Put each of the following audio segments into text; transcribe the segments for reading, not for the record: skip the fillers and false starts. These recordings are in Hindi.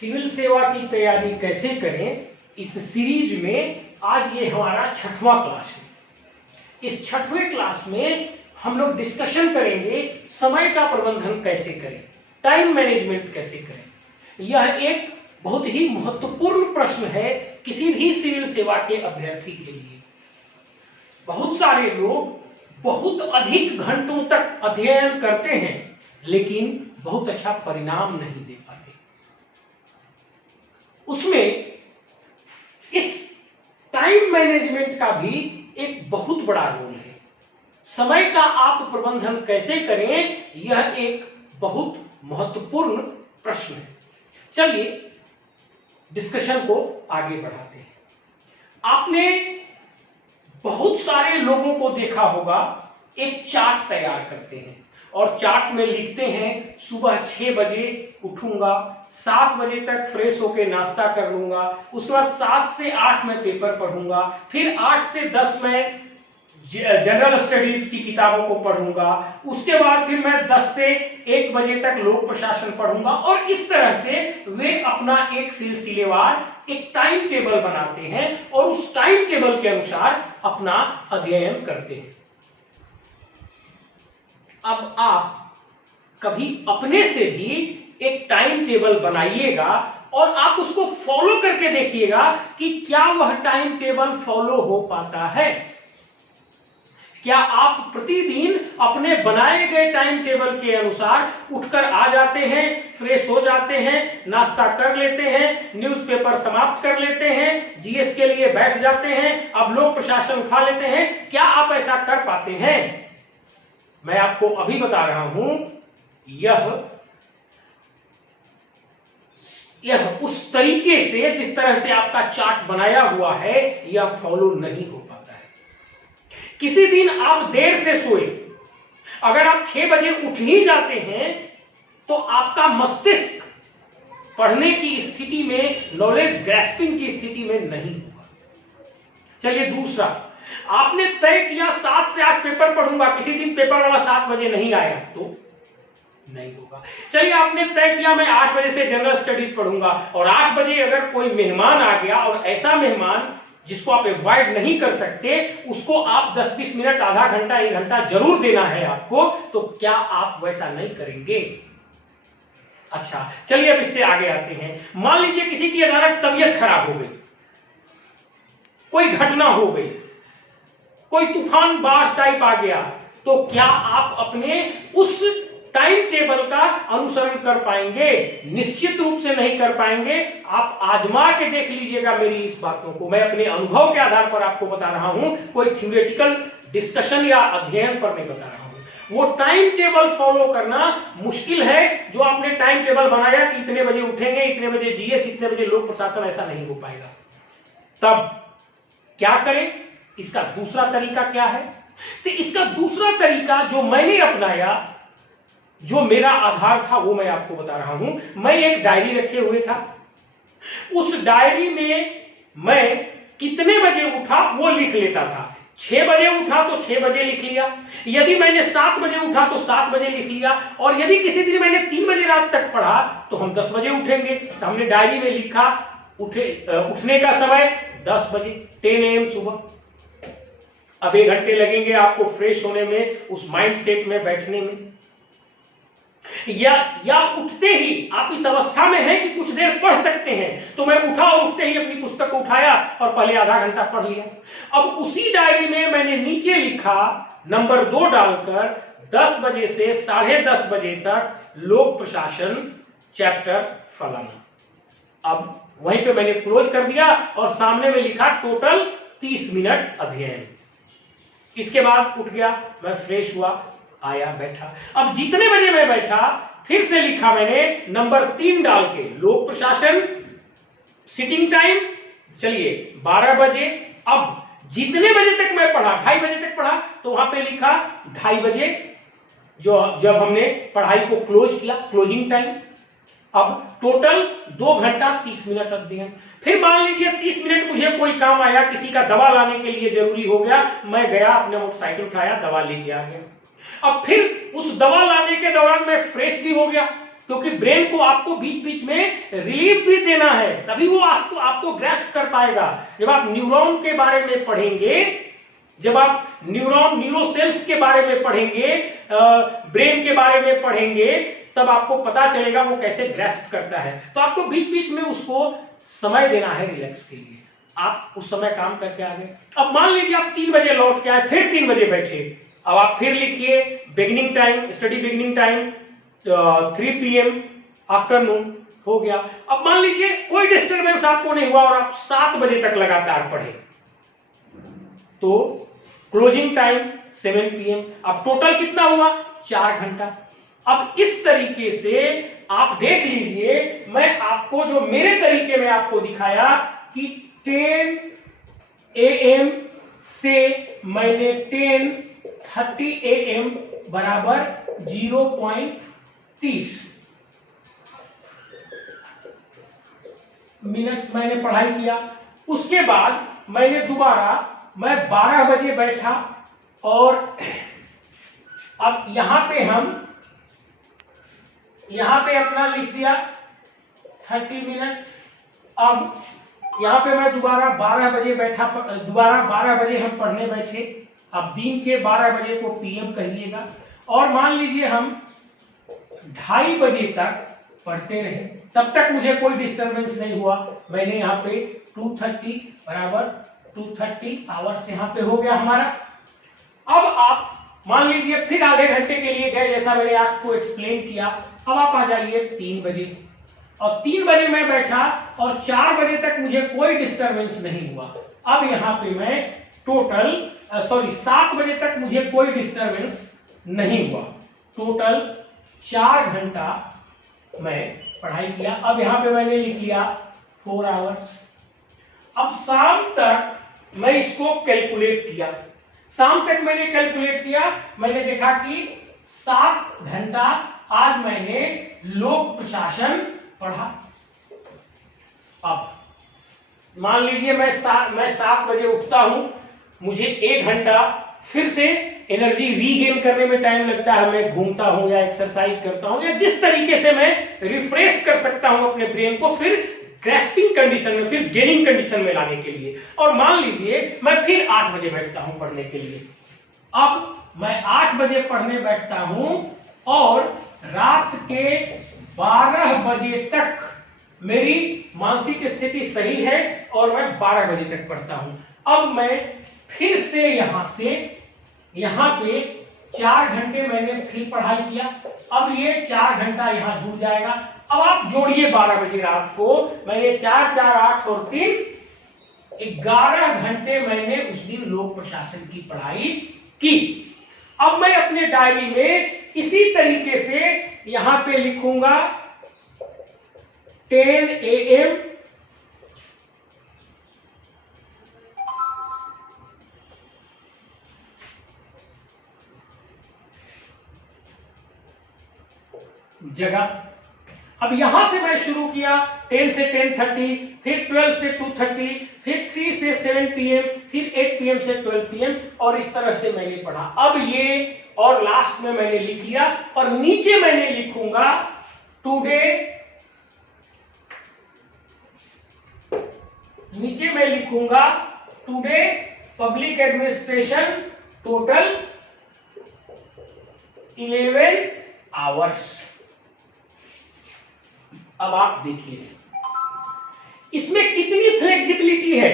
सिविल सेवा की तैयारी कैसे करें, इस सीरीज में आज ये हमारा 6वां क्लास है। इस 6वें क्लास में हम लोग डिस्कशन करेंगे समय का प्रबंधन कैसे करें, टाइम मैनेजमेंट कैसे करें। यह एक बहुत ही महत्वपूर्ण प्रश्न है किसी भी सिविल सेवा के अभ्यर्थी के लिए। बहुत सारे लोग बहुत अधिक घंटों तक अध्ययन करते हैं लेकिन बहुत अच्छा परिणाम नहीं दे पाते। उसमें इस टाइम मैनेजमेंट का भी एक बहुत बड़ा रोल है। समय का आप प्रबंधन कैसे करें, यह एक बहुत महत्वपूर्ण प्रश्न है। चलिए डिस्कशन को आगे बढ़ाते हैं। आपने बहुत सारे लोगों को देखा होगा, एक चार्ट तैयार करते हैं और चार्ट में लिखते हैं सुबह 6 बजे उठूंगा, 7 बजे तक फ्रेश होके नाश्ता कर लूंगा, उसके बाद 7 से 8 में पेपर पढ़ूंगा, फिर 8 से 10 में जनरल स्टडीज की किताबों को पढ़ूंगा, उसके बाद फिर मैं 10 से 1 बजे तक लोक प्रशासन पढ़ूंगा। और इस तरह से वे अपना एक सिलसिलेवार एक टाइम टेबल बनाते हैं और उस टाइम टेबल के अनुसार अपना अध्ययन करते हैं। अब आप कभी अपने से भी एक टाइम टेबल बनाइएगा और आप उसको फॉलो करके देखिएगा कि क्या वह टाइम टेबल फॉलो हो पाता है। क्या आप प्रतिदिन अपने बनाए गए टाइम टेबल के अनुसार उठकर आ जाते हैं, फ्रेश हो जाते हैं, नाश्ता कर लेते हैं, न्यूज़पेपर समाप्त कर लेते हैं, जीएस के लिए बैठ जाते हैं, अब लोक प्रशासन उठा लेते हैं? क्या आप ऐसा कर पाते हैं? मैं आपको अभी बता रहा हूं, यह उस तरीके से जिस तरह से आपका चार्ट बनाया हुआ है, यह फॉलो नहीं हो पाता है। किसी दिन आप देर से सोए, अगर आप 6 बजे उठ ही जाते हैं तो आपका मस्तिष्क पढ़ने की स्थिति में, नॉलेज ग्रैस्पिंग की स्थिति में नहीं होगा। चलिए दूसरा, आपने तय किया 7 से 8 पेपर पढ़ूंगा, किसी दिन पेपर वाला 7 बजे नहीं आया तो नहीं होगा। चलिए आपने तय किया मैं 8 बजे से जनरल स्टडीज पढ़ूंगा और 8 बजे अगर कोई मेहमान आ गया और ऐसा मेहमान जिसको आप अवॉइड नहीं कर सकते, उसको आप 10-20 मिनट, आधा घंटा, 1 घंटा जरूर देना है आपको, तो क्या आप वैसा नहीं करेंगे? अच्छा चलिए अब इससे आगे आते हैं। मान लीजिए किसी की अचानक तबीयत खराब हो गई, कोई घटना हो गई, कोई तूफान बाढ़ टाइप आ गया, तो क्या आप अपने उस टाइम टेबल का अनुसरण कर पाएंगे? निश्चित रूप से नहीं कर पाएंगे। आप आजमा के देख लीजिएगा मेरी इस बातों को, मैं अपने अनुभव के आधार पर आपको बता रहा हूं, कोई थ्योरेटिकल डिस्कशन या अध्ययन पर नहीं बता रहा हूं। वो टाइम टेबल फॉलो करना मुश्किल है जो आपने टाइम टेबल बनाया कि इतने बजे उठेंगे, इतने बजे जीएस, इतने बजे लोक प्रशासन, ऐसा नहीं हो पाएगा। तब क्या करें? इसका दूसरा तरीका क्या है? तो इसका दूसरा तरीका जो मैंने अपनाया, जो मेरा आधार था, वो मैं आपको बता रहा हूं। मैं एक डायरी रखे हुए था, उस डायरी में मैं कितने बजे उठा वो लिख लेता था। 6 बजे उठा तो 6 बजे लिख लिया, यदि मैंने 7 बजे उठा तो 7 बजे लिख लिया, और यदि किसी दिन मैंने 3 बजे रात तक पढ़ा तो हम 10 बजे उठेंगे। तो हमने डायरी में लिखा उठने का समय 10 बजे, 10 AM सुबह। अब 1 घंटे लगेंगे आपको फ्रेश होने में, उस माइंड सेट में बैठने में। या उठते ही आप इस अवस्था में हैं कि कुछ देर पढ़ सकते हैं, तो मैं उठा और उठते ही अपनी पुस्तक को उठाया और पहले आधा घंटा पढ़ लिया। अब उसी डायरी में मैंने नीचे लिखा नंबर 2 डालकर 10 बजे से 10:30 बजे तक लोक प्रशासन चैप्टर फलाना। अब वहीं पे मैंने क्लोज कर दिया और सामने में लिखा टोटल 30 मिनट अध्ययन। इसके बाद उठ गया, मैं फ्रेश हुआ, आया, बैठा। अब जितने बजे मैं बैठा, फिर से लिखा मैंने नंबर 3 डाल के लोक प्रशासन सिटिंग टाइम, चलिए 12 बजे। अब जितने बजे तक मैं पढ़ा, 2:30 बजे तक पढ़ा, तो वहां पे लिखा 2:30 बजे, जो जब हमने पढ़ाई को क्लोज किया, क्लोजिंग टाइम। अब टोटल 2 घंटा 30 मिनट अध्ययन। फिर मान लीजिए 30 मिनट मुझे कोई काम आया, किसी का दवा लाने के लिए जरूरी हो गया, मैं गया, अपने मोटरसाइकिल उठाया, दवा लेके आ गया। अब फिर उस दवा लाने के दौरान मैं फ्रेश भी हो गया, क्योंकि ब्रेन को आपको बीच बीच में रिलीफ भी देना है, तभी वो आपको ग्रैस्प कर पाएगा। जब आप न्यूरॉन के बारे में पढ़ेंगे, जब आप न्यूरोसेल्स के बारे में पढ़ेंगे, ब्रेन के बारे में पढ़ेंगे, तब आपको पता चलेगा वो कैसे ग्रैस्प करता है। तो आपको बीच बीच में उसको समय देना है रिलैक्स के लिए। आप उस समय काम करके आ गए। अब मान लीजिए आप 3 बजे लौट के आए, फिर 3 बजे बैठे, अब आप फिर लिखिए beginning time, study beginning time 3 PM afternoon हो गया। अब मान लीजिए कोई डिस्टरबेंस आपको नहीं हुआ और आप 7 बजे तक लगातार पढ़े, तो क्लोजिंग टाइम 7 PM। अब टोटल कितना हुआ? 4 घंटा। अब इस तरीके से आप देख लीजिए, मैं आपको जो मेरे तरीके में आपको दिखाया कि 10 AM से मैंने 10:30 AM बराबर 0.30 मिनट्स मैंने पढ़ाई किया। उसके बाद मैंने मैं 12 बजे बैठा और अब यहां पे अपना लिख दिया 30 मिनट। अब यहां पे मैं दोबारा 12 बजे बैठा, दोबारा 12 बजे हम पढ़ने बैठे। अब दिन के 12 बजे को PM कहिएगा और मान लीजिए हम 2:30 बजे तक पढ़ते रहे, तब तक मुझे कोई डिस्टरबेंस नहीं हुआ। मैंने यहाँ पे 2:30 बराबर 2:30 आवर्स यहाँ पे हो गया हमारा। अब आप मान लीजिए फिर आधे घंटे के लिए गए, जैसा मैंने आपको एक्सप्लेन किया। अब आप आ जाइए 3 बजे और 3 बजे मैं बैठा और 4 बजे तक मुझे कोई डिस्टरबेंस नहीं हुआ। अब यहाँ पे मैं टोटल 7 बजे तक मुझे कोई डिस्टरबेंस नहीं हुआ। टोटल 4 घंटा मैं पढ़ाई किया। अब यहाँ पे मैंने लिख लिया 4 आवर्स। अब शाम तक मैं इसको कैलकुलेट किया। शाम तक मैंने कैलकुलेट किया, मैंने देखा कि 7 घंटा आज मैंने लोक प्रशासन पढ़ा। अब मान लीजिए मैं 7 बजे उठता हूं, मुझे 1 घंटा फिर से एनर्जी रीगेन करने में टाइम लगता है। मैं घूमता हूं या एक्सरसाइज करता हूं या जिस तरीके से मैं रिफ्रेश कर सकता हूं अपने ब्रेन को, फिर ग्रैस्पिंग कंडीशन में, फिर गेनिंग कंडीशन में लाने के लिए। और मान लीजिए मैं फिर 8 बजे बैठता हूं पढ़ने के लिए। अब मैं 8 बजे पढ़ने बैठता हूं और रात के 12 बजे तक मेरी मानसिक स्थिति सही है और मैं 12 बजे तक पढ़ता हूं। अब मैं फिर से यहां पे 4 घंटे मैंने फिर पढ़ाई किया। अब ये 4 घंटा यहां जुड़ जाएगा। अब आप जोड़िए 12 बजे रात को, मैंने 4 4 8 और 3 11 घंटे मैंने उस दिन लोक प्रशासन की पढ़ाई की। अब मैं अपने डायरी में इसी तरीके से यहां पे लिखूंगा 10 AM जगह। अब यहां से मैं शुरू किया 10 से 10:30, फिर 12 से 2:30, फिर 3 से 7 PM, फिर 8 PM से 12 PM और इस तरह से मैंने पढ़ा। अब ये और लास्ट में मैंने लिख लिया और नीचे मैंने लिखूंगा टुडे, नीचे मैं लिखूंगा today public administration total 11 hours. अब आप देखिए इसमें कितनी फ्लेक्सिबिलिटी है।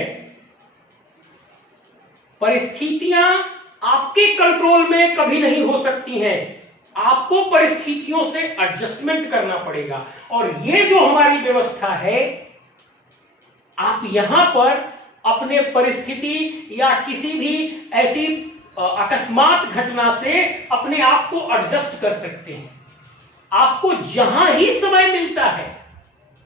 परिस्थितियां आपके कंट्रोल में कभी नहीं हो सकती हैं, आपको परिस्थितियों से एडजस्टमेंट करना पड़ेगा। और ये जो हमारी व्यवस्था है, आप यहां पर अपने परिस्थिति या किसी भी ऐसी अकस्मात घटना से अपने आप को एडजस्ट कर सकते हैं। आपको जहां ही समय मिलता है,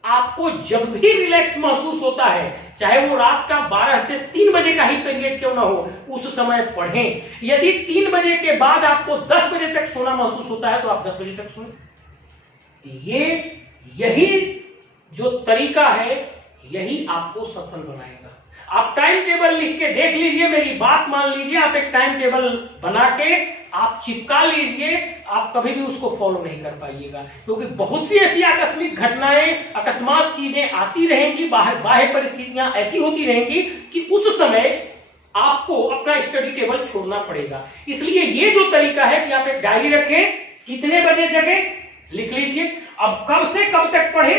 आपको जब भी रिलैक्स महसूस होता है, चाहे वो रात का 12 से 3 बजे का ही पीरियड क्यों ना हो, उस समय पढ़ें। यदि 3 बजे के बाद आपको 10 बजे तक सोना महसूस होता है तो आप 10 बजे तक सोएं। यही जो तरीका है, यही आपको सफल बनाएगा। आप टाइम टेबल लिख के देख लीजिए, मेरी बात मान लीजिए, आप एक टाइम टेबल बना के आप चिपका लीजिए, आप कभी भी उसको फॉलो नहीं कर पाइएगा, क्योंकि बहुत सी ऐसी आकस्मिक घटनाएं, अकस्मात चीजें आती रहेंगी, बाह्य परिस्थितियां ऐसी होती रहेंगी कि उस समय आपको अपना स्टडी टेबल छोड़ना पड़ेगा। इसलिए ये जो तरीका है कि आप एक डायरी रखें, कितने बजे जगे लिख लीजिए, अब कब से कब तक पढ़े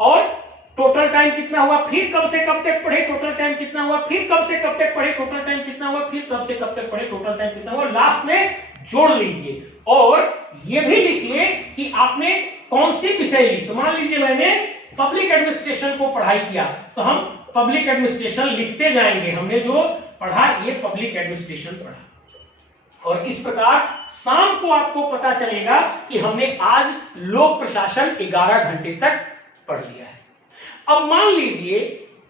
और टोटल टाइम कितना हुआ, फिर कब से कब तक पढ़े, टोटल टाइम कितना हुआ, फिर कब से कब तक पढ़े, टोटल टाइम कितना हुआ, फिर कब से कब तक पढ़े, टोटल टाइम कितना हुआ, लास्ट में जोड़ लीजिए। और यह भी लिखिए कि आपने कौन सी विषय ली। तो मान लीजिए मैंने पब्लिक एडमिनिस्ट्रेशन को पढ़ाई किया, तो हम पब्लिक एडमिनिस्ट्रेशन लिखते जाएंगे, हमने जो पढ़ा ये पब्लिक एडमिनिस्ट्रेशन पढ़ा। और इस प्रकार शाम को आपको पता चलेगा कि हमने आज लोक प्रशासन 11 घंटे तक पढ़ लिया है। अब मान लीजिए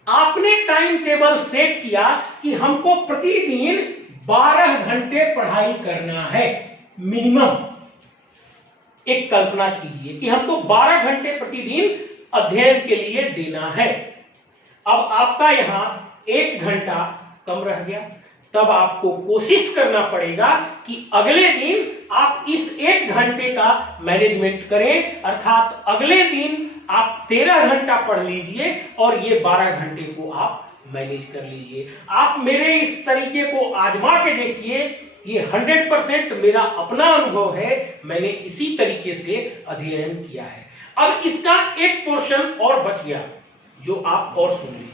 आपने टाइम टेबल सेट किया कि हमको प्रतिदिन 12 घंटे पढ़ाई करना है मिनिमम। एक कल्पना कीजिए कि हमको 12 घंटे प्रतिदिन अध्ययन के लिए देना है। अब आपका यहां 1 घंटा कम रह गया, तब आपको कोशिश करना पड़ेगा कि अगले दिन आप इस 1 घंटे का मैनेजमेंट करें, अर्थात अगले दिन आप 13 घंटा पढ़ लीजिए और ये 12 घंटे को आप मैनेज कर लीजिए। आप मेरे इस तरीके को आजमा के देखिए, ये 100% मेरा अपना अनुभव है, मैंने इसी तरीके से अध्ययन किया है। अब इसका एक पोर्शन और बच गया जो आप और सुन लीजिए।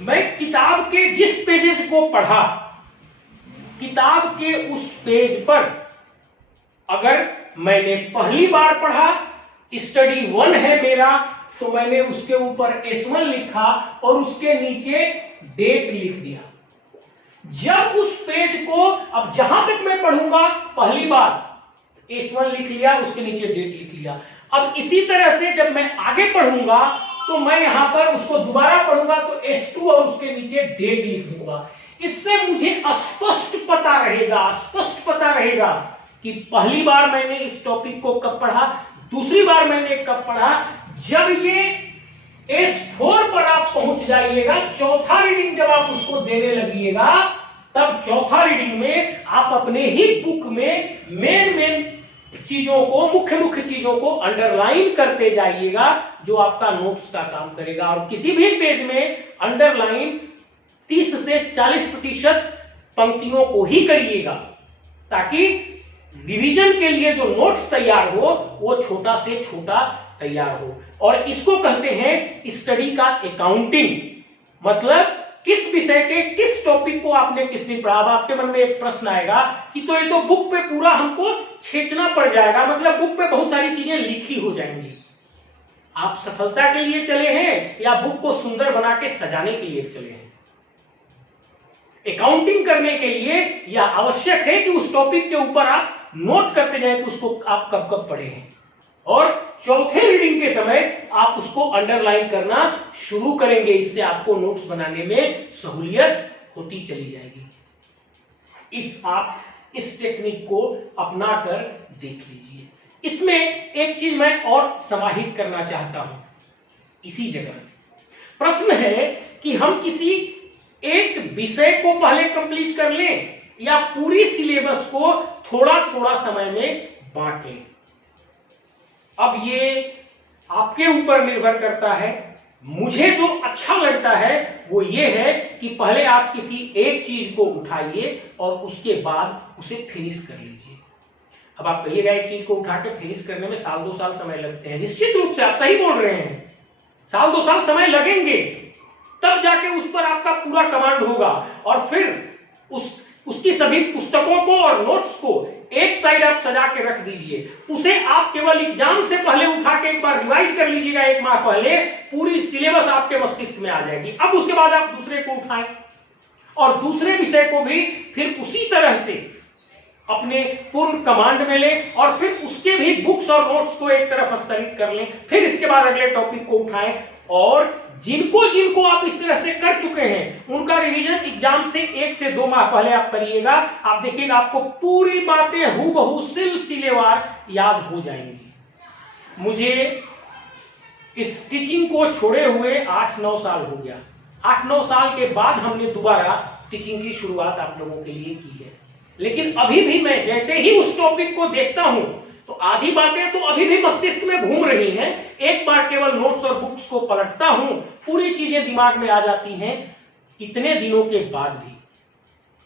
मैं किताब के जिस पेजेस को पढ़ा, किताब के उस पेज पर अगर मैंने पहली बार पढ़ा, स्टडी 1 है मेरा, तो मैंने उसके ऊपर S1 लिखा और उसके नीचे डेट लिख दिया। जब उस पेज को, अब जहां तक मैं पढ़ूंगा पहली बार S1 लिख लिया, उसके नीचे डेट लिख लिया। अब इसी तरह से जब मैं आगे पढ़ूंगा तो मैं यहां पर उसको दोबारा पढ़ूंगा तो S2 और उसके नीचे डेट लिख दूंगा। इससे मुझे स्पष्ट पता रहेगा कि पहली बार मैंने इस टॉपिक को कब पढ़ा, दूसरी बार मैंने कब पढ़ा। जब ये S4 पर आप पहुंच जाइएगा, चौथा रीडिंग जब आप उसको देने लगिएगा, तब चौथा रीडिंग में आप अपने ही बुक में मेन चीजों को, मुख्य चीजों को अंडरलाइन करते जाइएगा, जो आपका नोट्स का काम करेगा। और किसी भी पेज में अंडरलाइन 30 से 40% पंक्तियों को ही करिएगा, ताकि रिवीजन के लिए जो नोट्स तैयार हो वो छोटा से छोटा तैयार हो। और इसको कहते हैं स्टडी का अकाउंटिंग। मतलब किस विषय के किस टॉपिक को आपने किस दिन पढ़ा। आपके मन में एक प्रश्न आएगा कि तो ये तो बुक पे पूरा हमको छेचना पड़ जाएगा, मतलब बुक पे बहुत सारी चीजें लिखी हो जाएंगी। आप सफलता के लिए चले हैं या बुक को सुंदर बना के सजाने के लिए चले हैं? अकाउंटिंग करने के लिए यह आवश्यक है कि उस टॉपिक के ऊपर आप नोट करते जाएं कि उसको आप कब कब पढ़े हैं, और चौथे रीडिंग के समय आप उसको अंडरलाइन करना शुरू करेंगे। इससे आपको नोट्स बनाने में सहूलियत होती चली जाएगी। आप इस टेक्निक को अपना कर देख लीजिए। इसमें एक चीज मैं और समाहित करना चाहता हूं। इसी जगह प्रश्न है कि हम किसी एक विषय को पहले कंप्लीट कर लें या पूरी सिलेबस को थोड़ा थोड़ा समय में बांट लें। अब ये आपके ऊपर निर्भर करता है। मुझे जो अच्छा लगता है वो ये है कि पहले आप किसी एक चीज को उठाइए और उसके बाद उसे फिनिश कर लीजिए। अब आप कहिएगा एक चीज को उठा के फिनिश करने में 1-2 साल समय लगते हैं। निश्चित रूप से आप सही बोल रहे हैं, 1-2 साल समय लगेंगे, तब जाके उस पर आपका पूरा कमांड होगा। और फिर उसकी सभी पुस्तकों को और नोट्स को एक साइड आप सजा के रख दीजिए। उसे आप केवल एग्जाम से पहले उठा के एक बार रिवाइज कर लीजिएगा, 1 माह पहले पूरी सिलेबस आपके मस्तिष्क में आ जाएगी। अब उसके बाद आप दूसरे को उठाएं और दूसरे विषय को भी फिर उसी तरह से अपने पूर्ण कमांड में लें और फिर उसके भी बुक्स और नोट्स को एक तरफ हस्तांतरित कर लें। फिर इसके बाद अगले टॉपिक को उठाएं और जिनको आप इस तरह से कर चुके हैं उनका रिवीजन एग्जाम से 1 से 2 माह पहले आप करिएगा। आप देखिएगा आपको पूरी बातें हूबहू सिलसिलेवार याद हो जाएंगी। मुझे इस टीचिंग को छोड़े हुए 8-9 साल हो गया। 8-9 साल के बाद हमने दोबारा टीचिंग की शुरुआत आप लोगों के लिए की है। लेकिन अभी भी मैं जैसे ही उस टॉपिक को देखता हूं तो आधी बातें तो अभी भी मस्तिष्क में घूम रही हैं। एक बार केवल नोट्स और बुक्स को पलटता हूं, पूरी चीजें दिमाग में आ जाती हैं। इतने दिनों के बाद भी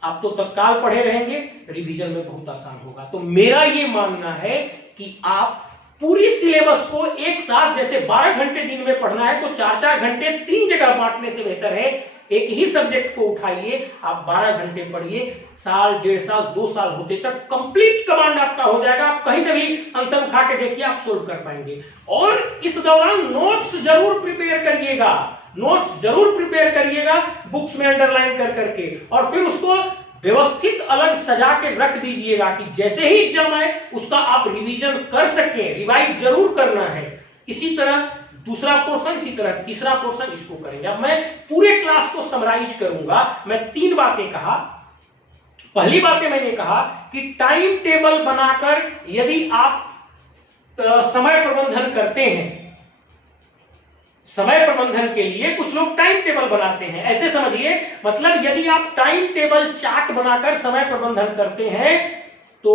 आप तो तत्काल पढ़े रहेंगे, रिवीजन में बहुत आसान होगा। तो मेरा ये मानना है कि आप पूरी सिलेबस को एक साथ, जैसे 12 घंटे दिन में पढ़ना है तो 4-4 घंटे 3 जगह बांटने से बेहतर है एक ही सब्जेक्ट को उठाइए, आप 12 घंटे पढ़िए। साल, 1.5 साल, 2 साल होते तक कंप्लीट कमांड आपका हो जाएगा। आप कहीं से भी आंसर उठा के देखिए, आप सोल्व कर पाएंगे। और इस दौरान नोट्स जरूर प्रिपेयर करिएगा, नोट्स जरूर प्रिपेयर करिएगा बुक्स में अंडरलाइन कर करके, और फिर उसको व्यवस्थित अलग सजा के रख दीजिएगा कि जैसे ही एग्जाम आए उसका आप रिवीजन कर सकें। रिवाइज जरूर करना है। इसी तरह दूसरा पोर्शन, इसी तरह तीसरा पोर्शन, इसको करेंगे। अब मैं पूरे क्लास को समराइज करूंगा। मैं 3 बातें कहा। पहली बातें मैंने कहा कि टाइम टेबल बनाकर यदि आप समय प्रबंधन करते हैं, समय प्रबंधन के लिए कुछ लोग टाइम टेबल बनाते हैं, ऐसे समझिए, मतलब यदि आप टाइम टेबल चार्ट बनाकर समय प्रबंधन करते हैं तो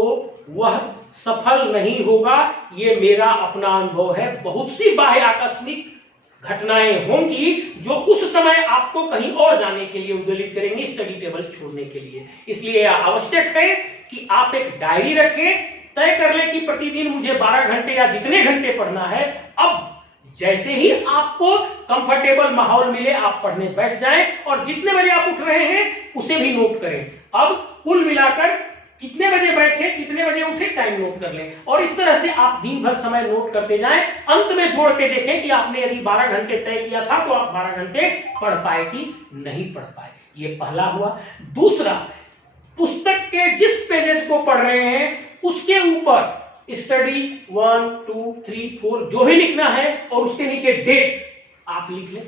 वह सफल नहीं होगा। ये मेरा अपना अनुभव है। बहुत सी बाह्य आकस्मिक घटनाएं होंगी जो उस समय आपको कहीं और जाने के लिए उद्वेलित करेंगे, स्टडी टेबल छोड़ने के लिए। इसलिए आवश्यक है कि आप एक डायरी रखें, तय कर लें कि प्रतिदिन मुझे 12 घंटे या जितने घंटे पढ़ना है। अब जैसे ही आपको कंफर्टेबल माहौल मिले आप पढ़ने बैठ जाएं, और जितने बजे आप उठ रहे हैं उसे भी नोट करें। अब कुल मिलाकर कितने बजे बैठे, कितने बजे उठे, टाइम नोट कर लें, और इस तरह से आप दिन भर समय नोट करते जाएं। अंत में जोड़ के देखें कि आपने यदि 12 घंटे तय किया था तो आप 12 घंटे पढ़ पाए कि नहीं पढ़ पाए। ये पहला हुआ। दूसरा, पुस्तक के जिस पेजेस को पढ़ रहे हैं उसके ऊपर स्टडी 1, 2, 3, 4 जो भी लिखना है, और उसके नीचे डेट आप लिख लें,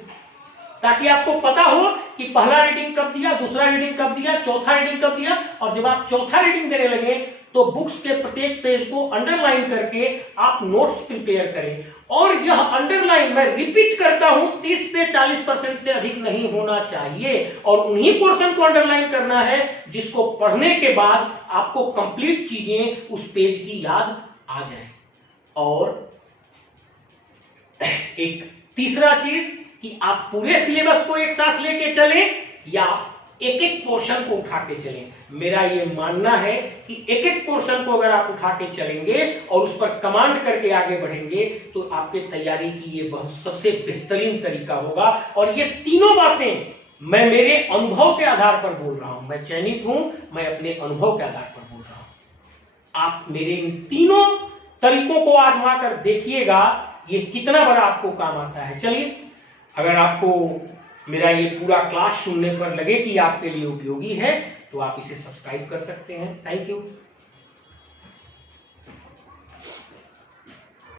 ताकि आपको पता हो कि पहला रीडिंग कब दिया, दूसरा रीडिंग कब दिया, चौथा रीडिंग कब दिया। और जब आप चौथा रीडिंग देने लगे तो बुक्स के प्रत्येक पेज को अंडरलाइन करके आप नोट्स प्रिपेयर करें। और यह अंडरलाइन, मैं रिपीट करता हूं, 30 से 40% से अधिक नहीं होना चाहिए, और उन्हीं पोर्शन को अंडरलाइन करना है जिसको पढ़ने के बाद आपको कंप्लीट चीजें उस पेज की याद आ जाए। और एक तीसरा चीज कि आप पूरे सिलेबस को एक साथ लेके चलें या एक एक पोर्शन को उठा के चलें। मेरा ये मानना है कि एक एक पोर्शन को अगर आप उठा के चलेंगे और उस पर कमांड करके आगे बढ़ेंगे तो आपके तैयारी की ये बहुत सबसे बेहतरीन तरीका होगा। और ये तीनों बातें मैं मेरे अनुभव के आधार पर बोल रहा हूं, मैं चयनित हूं, मैं अपने अनुभव के आधार पर बोल रहा हूं। आप मेरे इन तीनों तरीकों को आजमा कर देखिएगा, ये कितना बड़ा आपको काम आता है। चलिए, अगर आपको मेरा ये पूरा क्लास सुनने पर लगे कि आपके लिए उपयोगी है तो आप इसे सब्सक्राइब कर सकते हैं। Thank you.